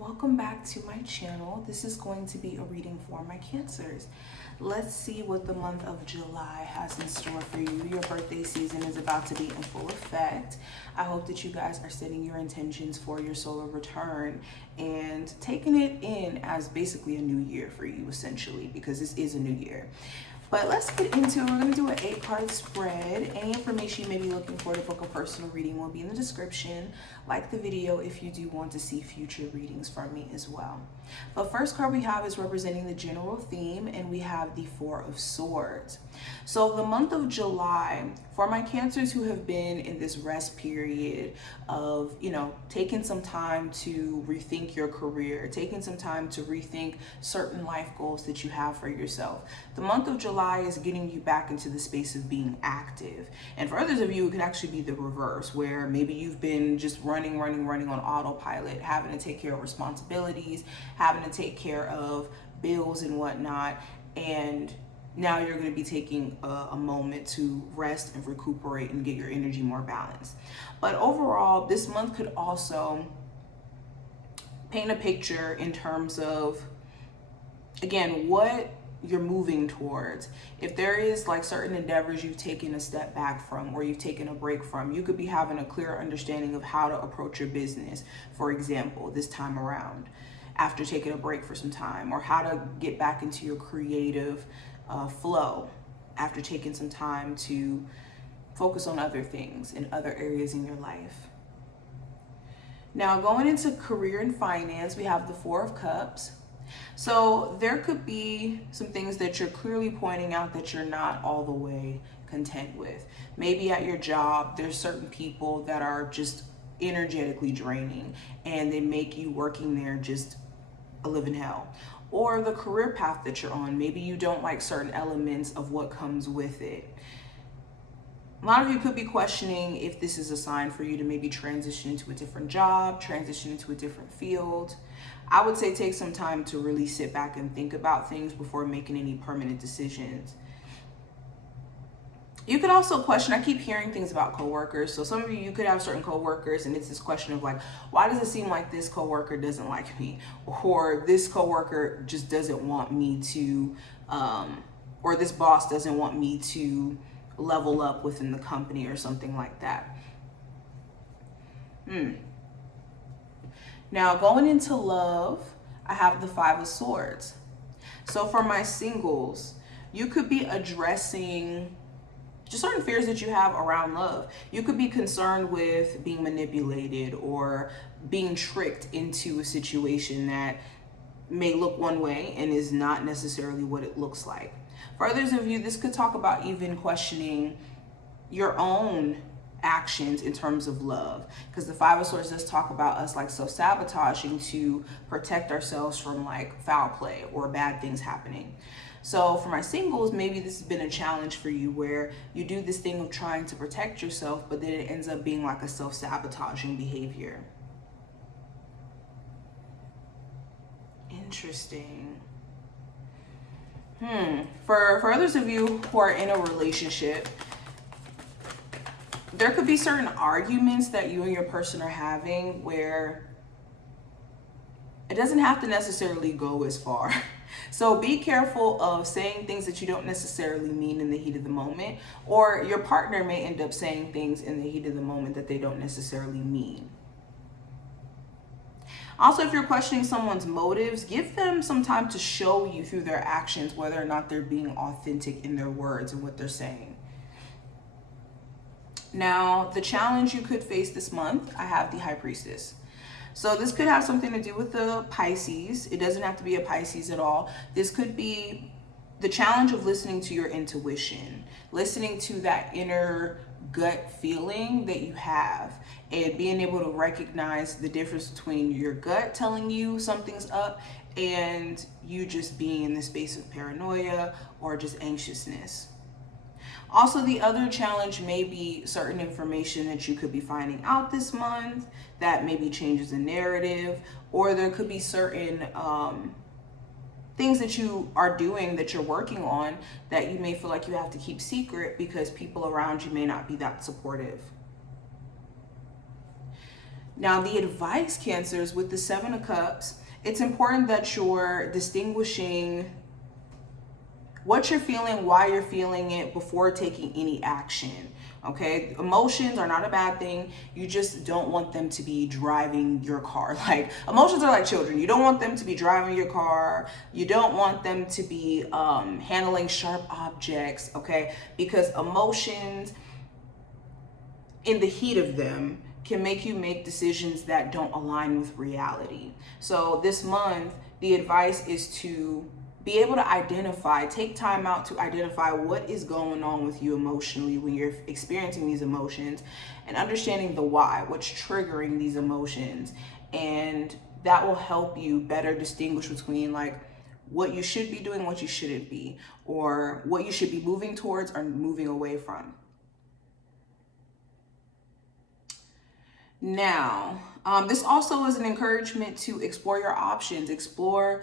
Welcome back to my channel. This is going to be a reading for my Cancers. Let's see what the month of July has in store for you. Your birthday season is about to be in full effect. I hope that you guys are setting your intentions for your solar return and taking it in as basically a new year for you, essentially, because this is a new year. But let's get into it. We're going to do an 8-card spread. Any information you may be looking for to book a personal reading will be in the description. Like the video if you do want to see future readings from me as well. The first card we have is representing the general theme, and we have the 4 of Swords. So the month of July, for my Cancers who have been in this rest period of, taking some time to rethink your career, taking some time to rethink certain life goals that you have for yourself, the month of July is getting you back into the space of being active. And for others of you, it could actually be the reverse, where maybe you've been just running on autopilot, having to take care of responsibilities, having to take care of bills and whatnot, and now you're going to be taking a moment to rest and recuperate and get your energy more balanced. But overall, this month could also paint a picture in terms of, again, what you're moving towards. If there is like certain endeavors you've taken a step back from or you've taken a break from, you could be having a clear understanding of how to approach your business, for example, this time around, after taking a break for some time, or how to get back into your creative flow after taking some time to focus on other things in other areas in your life. Now, going into career and finance, we have the 4 of Cups. So there could be some things that you're clearly pointing out that you're not all the way content with. Maybe at your job, there's certain people that are just energetically draining and they make you working there just a living hell. Or the career path that you're on, maybe you don't like certain elements of what comes with it. A lot of you could be questioning if this is a sign for you to maybe transition into a different job, transition into a different field. I would say take some time to really sit back and think about things before making any permanent decisions. You could also question, I keep hearing things about coworkers. So some of you could have certain coworkers and it's this question of like, why does it seem like this coworker doesn't like me? Or this coworker just doesn't want me to, or this boss doesn't want me to level up within the company or something like that. Now, going into love, I have the 5 of Swords. So for my singles, you could be addressing just certain fears that you have around love. You could be concerned with being manipulated or being tricked into a situation that may look one way and is not necessarily what it looks like. For others of you, this could talk about even questioning your own actions in terms of love, because the 5 of Swords does talk about us like self-sabotaging to protect ourselves from like foul play or bad things happening. So for my singles, maybe this has been a challenge for you where you do this thing of trying to protect yourself, but then it ends up being like a self-sabotaging behavior. Interesting. For others of you who are in a relationship, there could be certain arguments that you and your person are having where it doesn't have to necessarily go as far. So be careful of saying things that you don't necessarily mean in the heat of the moment, or your partner may end up saying things in the heat of the moment that they don't necessarily mean. Also, if you're questioning someone's motives, give them some time to show you through their actions whether or not they're being authentic in their words and what they're saying. Now, the challenge you could face this month, I have the High Priestess. So this could have something to do with the Pisces. It doesn't have to be a Pisces at all. This could be the challenge of listening to your intuition, listening to that inner gut feeling that you have, and being able to recognize the difference between your gut telling you something's up and you just being in the space of paranoia or just anxiousness. Also, the other challenge may be certain information that you could be finding out this month that maybe changes the narrative, or there could be certain things that you are doing, that you're working on, that you may feel like you have to keep secret because people around you may not be that supportive. Now, the advice, Cancers, with the Seven of Cups, it's important that you're distinguishing what you're feeling, why you're feeling it before taking any action. Okay, emotions are not a bad thing. You just don't want them to be driving your car. Like, emotions are like children. You don't want them to be driving your car. You don't want them to be handling sharp objects. Okay, because emotions, in the heat of them, can make you make decisions that don't align with reality. So this month, the advice is to be able to identify, take time out to identify what is going on with you emotionally when you're experiencing these emotions, and understanding the why, what's triggering these emotions. And that will help you better distinguish between like what you should be doing, what you shouldn't be, or what you should be moving towards or moving away from. Now, this also is an encouragement to explore your options, explore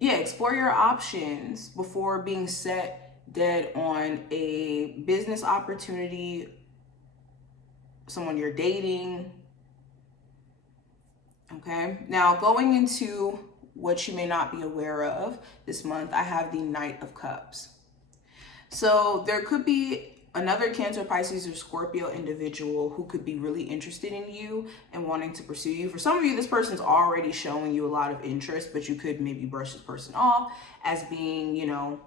your options before being set dead on a business opportunity, someone you're dating. Okay, now going into what you may not be aware of this month, I have the Knight of Cups. So there could be another Cancer, Pisces, or Scorpio individual who could be really interested in you and wanting to pursue you. For some of you, this person's already showing you a lot of interest, but you could maybe brush this person off as being, you know,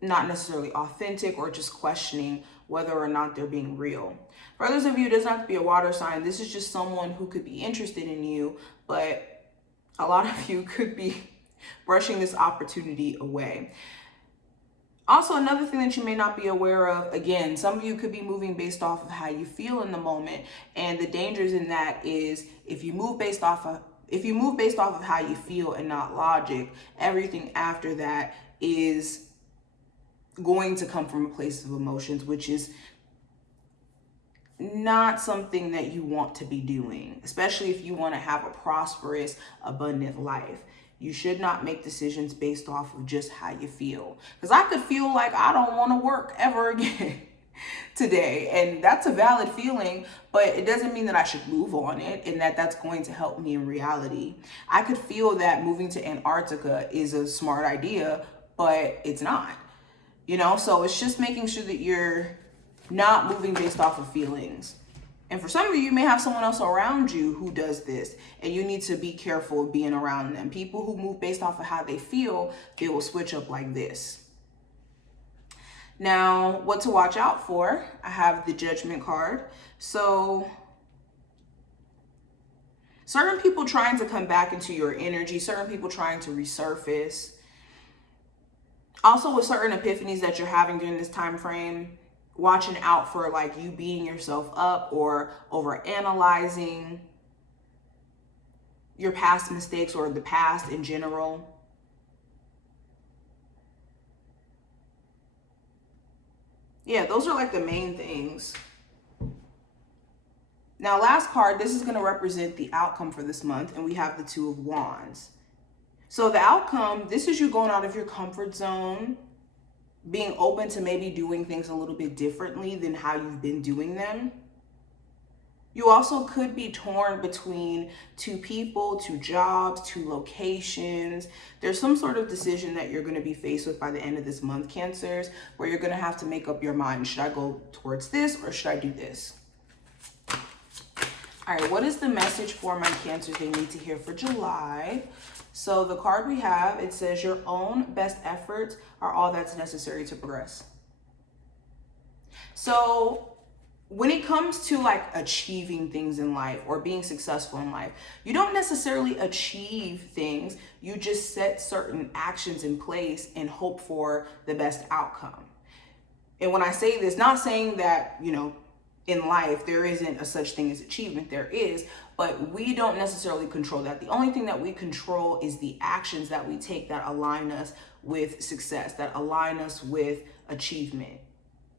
not necessarily authentic, or just questioning whether or not they're being real. For others of you, it doesn't have to be a water sign. This is just someone who could be interested in you, but a lot of you could be brushing this opportunity away. Also, another thing that you may not be aware of, again, some of you could be moving based off of how you feel in the moment. And the dangers in that is if you move based off of how you feel and not logic, everything after that is going to come from a place of emotions, which is not something that you want to be doing, especially if you want to have a prosperous, abundant life. You should not make decisions based off of just how you feel. Because I could feel like I don't want to work ever again today. And that's a valid feeling, but it doesn't mean that I should move on it and that that's going to help me in reality. I could feel that moving to Antarctica is a smart idea, but it's not. You know, so it's just making sure that you're not moving based off of feelings. And for some of you, you may have someone else around you who does this, and you need to be careful of being around them. People who move based off of how they feel, they will switch up like this. Now, what to watch out for, I have the Judgment card. So, certain people trying to come back into your energy, certain people trying to resurface. Also, with certain epiphanies that you're having during this time frame, watching out for like you beating yourself up or over analyzing your past mistakes or the past in general. Yeah, those are like the main things. Now, last card, this is going to represent the outcome for this month, and we have the Two of Wands. So the outcome, this is you going out of your comfort zone, being open to maybe doing things a little bit differently than how you've been doing them. You also could be torn between two people, two jobs, two locations. There's some sort of decision that you're going to be faced with by the end of this month, Cancers, where you're going to have to make up your mind. Should I go towards this or should I do this? All right, what is the message for my Cancers they need to hear for July? So the card we have, it says your own best efforts are all that's necessary to progress. So when it comes to like achieving things in life or being successful in life, you don't necessarily achieve things. You just set certain actions in place and hope for the best outcome. And when I say this, not saying that, you know, in life there isn't a such thing as achievement, there is, but we don't necessarily control that. The only thing that we control is the actions that we take that align us with success, that align us with achievement.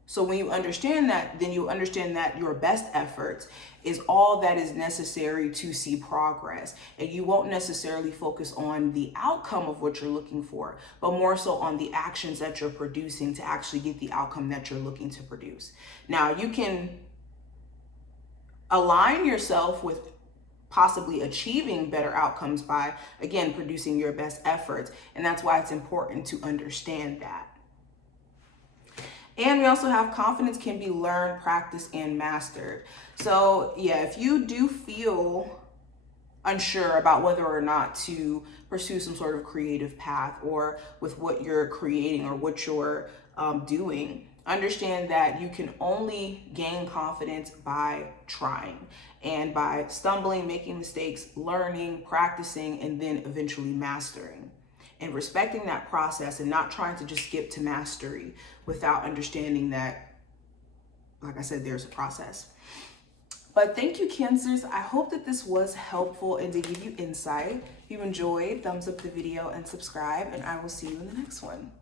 So when you understand that, then you understand that your best efforts is all that is necessary to see progress. And you won't necessarily focus on the outcome of what you're looking for, but more so on the actions that you're producing to actually get the outcome that you're looking to produce. Now, you can align yourself with possibly achieving better outcomes by, again, producing your best efforts. And that's why it's important to understand that. And we also have confidence can be learned, practiced, and mastered. So yeah, if you do feel unsure about whether or not to pursue some sort of creative path or with what you're creating or what you're doing, understand that you can only gain confidence by trying and by stumbling, making mistakes, learning, practicing, and then eventually mastering. And respecting that process and not trying to just skip to mastery without understanding that, like I said, there's a process. But thank you, Cancers. I hope that this was helpful and to give you insight. If you enjoyed, thumbs up the video and subscribe, and I will see you in the next one.